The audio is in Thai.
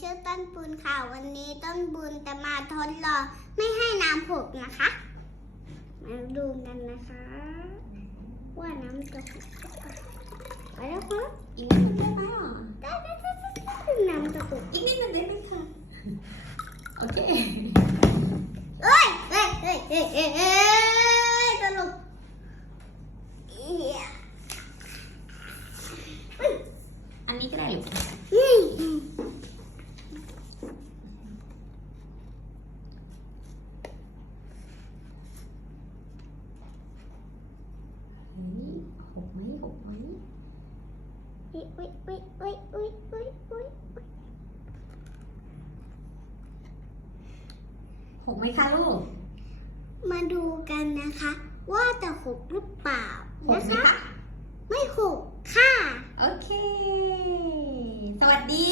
ชื่อต้นบุญค่ะ วันนี้ต้นบุญจะมาทดลองไม่ให้น้ำหกนะคะ มาดูกันนะคะ ว่าน้ำจะหกไปแล้วครับอีกนิดนึงได้ไหมอะได้ได้ได้ได้ได้น้ำจะหกอีกนิดนึงได้ไหมคะโอเคเอ้ยเอ้ยเอ้ยเอ้ยเอ้ยตลกอันนี้ก็ได้หรืออืม เฮ้ยหกไหมหกไหม อุ๊ยอุ๊ยอุ๊ยอุ๊ยอุ๊ยอุ๊ยอุ๊ยหกไหมคะลูกมาดูกันนะคะ ว่าจะหกหรือเปล่าหกนะไหมคะ คะ ไม่หกค่ะ โอเค สวัสดี